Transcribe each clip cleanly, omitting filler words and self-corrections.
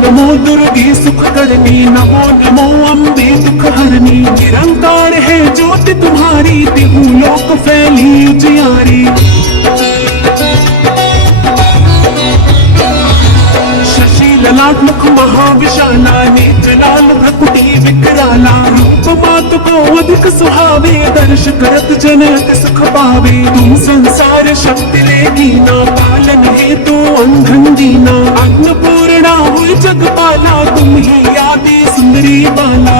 नमो दुर्गे सुख करनी, नमो नमो अम्बे दुख हरनी। निरंकार है ज्योति तुम्हारी, तिहु लोक फैली उजियारी। शशि ललाट मुख महाविशाला, नेत्र लाल भ्रकुटी विकराला। रूप मात को अधिक सुहावे, दर्श करत जन अति सुख पावे। तुम संसार शक्ति लेगी ना, पालन हेतु अंधन दीना। अन्नपूर्णा हुई जगपाला, तुम ही आदि सुंदरी बाला।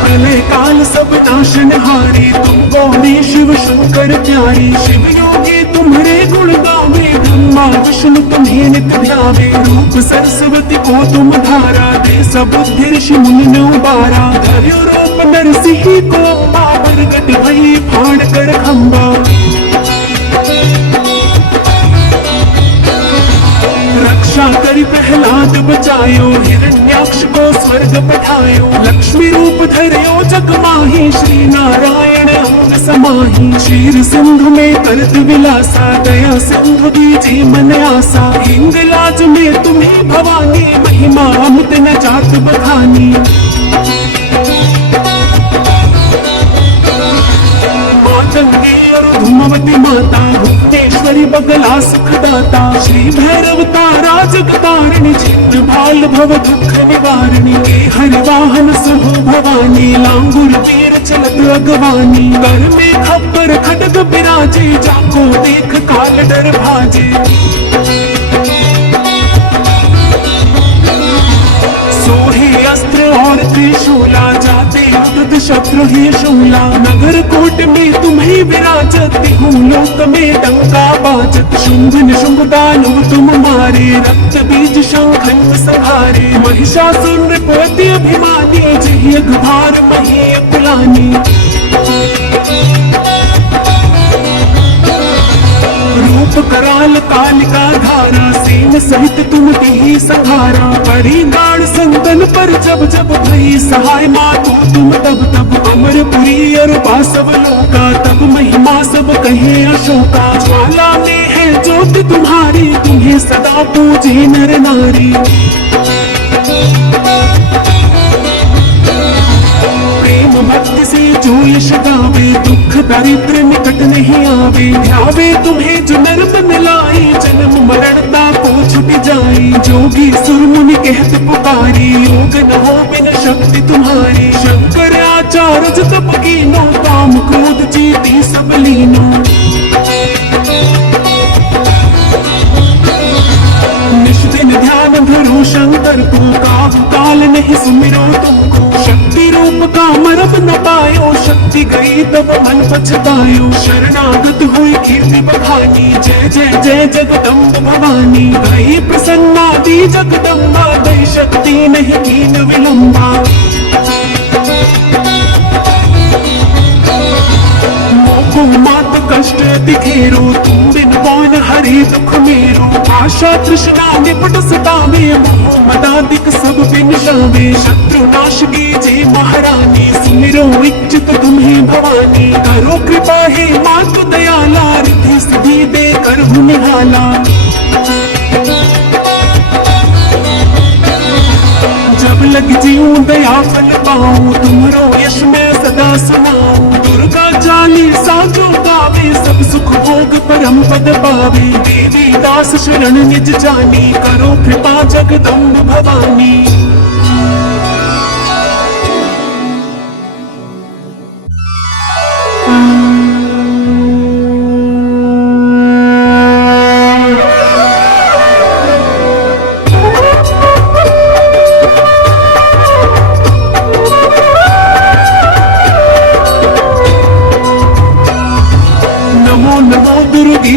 प्रलय काल सब नाशनहारी, तुम गौरी शिव शंकर प्यारी। शिव योगी तुम्हारे गुण गावे, ब्रह्मा विष्णु तुम्हें नित्य ध्यावे। रूप सरस्वती को तुम धारा, दे सब बुद्धि ऋषि मुनि ने उबारा। धर्यो रूप नरसिंह को अम्बा, प्रगट भई फाड़ कर खंबा। रक्षा करी प्रहलाद बचायो, हिरण्याक्ष को स्वर्ग पठायो। लक्ष्मी रूप धर्यो जग माही, श्री नारायण अंग समाही। क्षीर सिंधु में करत विलासा, दया सिंधु दीजे मन आसा। हिंगलाज में तुम्हें भवानी, महिमा अमित न जात बखानी। गंगे और धूमवती माता, भुवनेश्वरी बगला सुखदाता। श्री भैरव तारा जगतारिणी, छिन्न भाल भव दुख निवारिणी। हरि वाहन सुहो भवानी, लांगुर वीर चलत अगवानी। कर में खप्पर खड्ग बिराजे, जाको देख काल डर भाजे। सोहे अस्त्र और त्रिशूला, जाते युद्ध शत्रु ही शूला। नगर कोट में तुम्हें विराजत, तिहु लोक में डंका बाजत। शुंभ निशुंभ दानव तुम मारे, रक्त बीज शंखंड संहारे। महिषासुर नृपति अभिमानी, जय अघभार मही अकुलानी। रूप कराल कालिका धारा, सेन सहित तुम ही संहारा। परी गाड़ संतन पर जब जब, भई सहाय मातो तुम तब तब। अमरपुरी और बासव लोका, तब महिमा सब कहे अशोका। ज्वाला में है ज्योति तुम्हारी, तुम्हें सदा पूजे नर नारी। प्रेम भक्ति से जो यश गावे, दुख दरिद्र निकट नहीं आवे। ध्यावे तुम्हें जो नर बन लाई, जन्म मरणता को छुट जाई। जोगी सुर मुनि कहत पुकारी, योग न हो बिन शक्ति तुम्हारी। शंकर आचार्य तप कीनो, काम क्रोध जीती सब लीनो। निष्दिन ध्यान धरो शंकर को, काहू काल नहीं सुमिरो तुमको। शक्ति रूप का मरब न पायो, शक्ति गई तब मन पछतायो। शरणागत हुई कीर्ति बखानी, जय जय जय जगदम्ब भवानी। गई प्रसन्ना दी जगदम्बा, दई शक्ति नहीं कीन विलंबा। मोको मात कष्ट दिखेरो, तुम बिन कौन हरि दुख मेरो। आशा तृष्णा निपट सतावे, मोह मदादिक सब बिन जावे। शत्रु नाश कीजे महारानी, सुमिरो इच्छित तुम्हें भवानी। करो कृपा हे मात दयाला, रिद्धि सिद्धि दे कर निहाला। जब लग जीऊं दया फल पाऊं, तुमरो यश में सदा सुनाऊं। दुर्गा चालीसा जो गावे, सब सुख भोग परम पद पावे। देवी दास शरण निज जानी, करो कृपा जगदम्ब भवानी।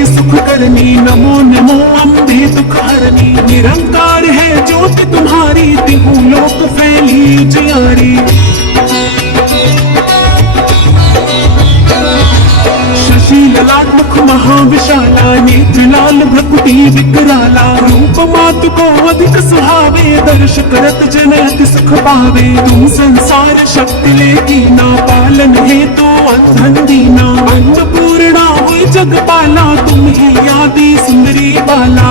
सुख करनी, नमो नमो अम्बे दुख हरनी। निरंकार है ज्योति तुम्हारी, तिहु लोक फैली उजियारी। शशि ललाट मुख महाविशाला, नेत्र लाल भ्रकुटी विकराला। रूप मात को अधिक सुहावे, दर्श करत जन अति सुख पावे। तुम संसार शक्ति लेगी ना, पालन हेतु अंधन दीना। अन्नपूर्णा हुई जगपाला, तुम ही दी सुंदरी बाला।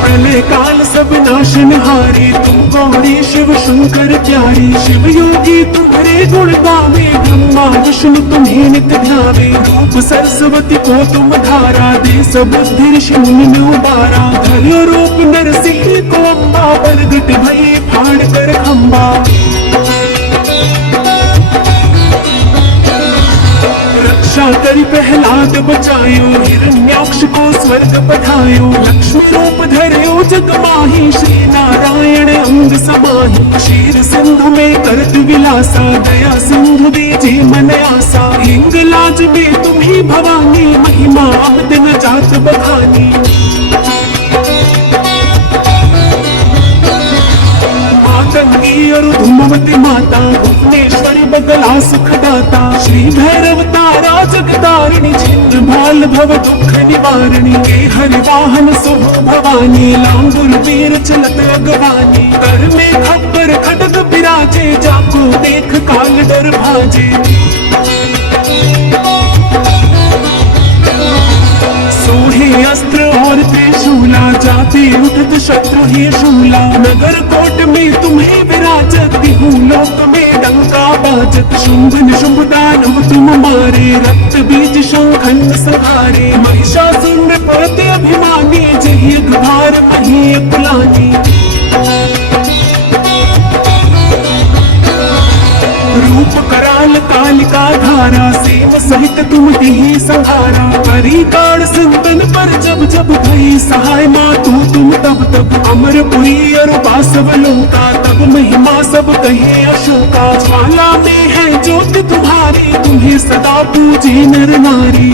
प्रलय काल सब नाशनहारी, तुम गौरी शिव शंकर प्यारी। शिव योगी तुम्हारे गुण गावे, ब्रह्मा विष्णु तुम्हें नित्य ध्यावे। रूप सरस्वती को तुम धारा, दे सब बुद्धि ऋषि मुनि में उबारा। धर्य रूप नरसिंह को अम्बा, प्रगट भई फाड़ कर खंबा। रक्षा करी प्रहलाद बचायो, हिरण्याक्ष को स्वर्ग पठायो। लक्ष्मी रूप धर्यो जग माही, श्री नारायण अंग समाही। क्षीर सिंधु में करत विलासा, दया सिंधु दीजे मन आसा। हिंगलाज में तुम्ही भवानी, महिमा दिन जात बखानी। मातंगी और धूमवती माता, भुवनेश्वरी बगला सुखदाता। श्री भैरव तारा जगतारिणी, छिन्न भाल भव दुख निवारिणी। के हरि वाहन सुहो भवानी, लांगुर वीर चलत अगवानी। कर में खप्पर खड्ग बिराजे, जाको देख काल डर भाजे। सोहे अस्त्र और त्रिशूला, जाते उठत शत्रु ही शूला। नगर कोट में तुम्हें विराजत, हूँ लोक में डंका बाजत। शुंभ निशुंभ दानव तुम मारे, रक्त बीज शंखन सहारे। महिषासुर पड़ते अभिमानी, जय भार मही पुलानी। रूप कराल कालिका धारा, सेव सहित तुम ही संहारा। हरि काल सिंदन पर जब जब भई, सहाय मातु तुम तब तब। अमरपुरी और बासव लंका, तब महिमा सब कहे अशोका। ज्वाला में है ज्योति तुम्हारी, तुम्हें सदा पूजे नर नारी।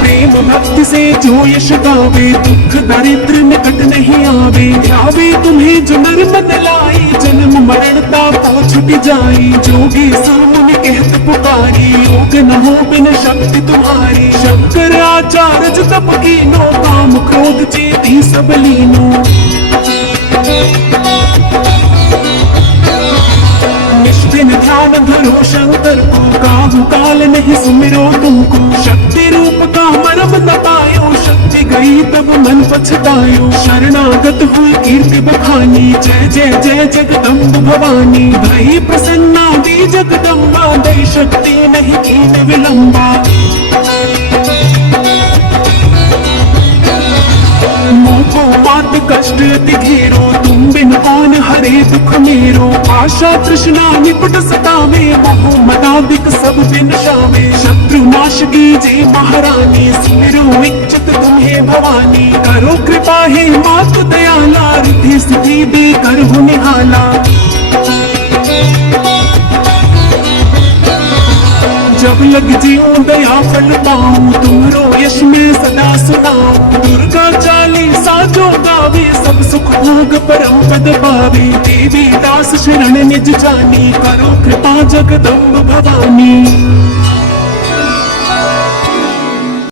प्रेम भक्ति से जो यश गावे, दुख दरिद्र निकट नहीं आवे। ध्यावे तुम्हें जो नर मन लाई, जन्म मरण ताप छुट जाई। जोगी सुरमुनि कहत पुकारी, योग न हो बिन शक्ति तुम्हारी। शंकर आचार्य तप कीनो, काम क्रोध चेती सब लीनो। निष्ठिन ध्यान धरो शंकर को, काहू काल नहीं सुमिरो तुमको। शक्ति रूप का मर्म न पायो, शक्ति गई तब मन पछतायो। शरणागत हुई कीर्ति बखानी, जय जय जय जगदम्ब भवानी। भई प्रसन्ना दी जगदम्बा, दई शक्ति नहीं कीन विलंबा। मोको मात कष्ट अति घेरो, तुम बिन कौन हरे दुख मेरो। आशा तृष्णा निपट सतावे, मोह मदादिक सब बिन शावे। शत्रु नाश कीजे महारानी, सुमिरो इच्छित तुम्हें भवानी। करो कृपा हे मात दयाला, रिद्धि सिद्धि दे कर हो निहाला। जब लग जीऊं दया फल पाऊं, तुमरो यश में सदा सुनाऊं। दुर्गा चालीसा जो गावे, सब सुख भोग परम पद पावे। देवी दास शरण निज जानी, करो कृपा जगदम्ब भवानी।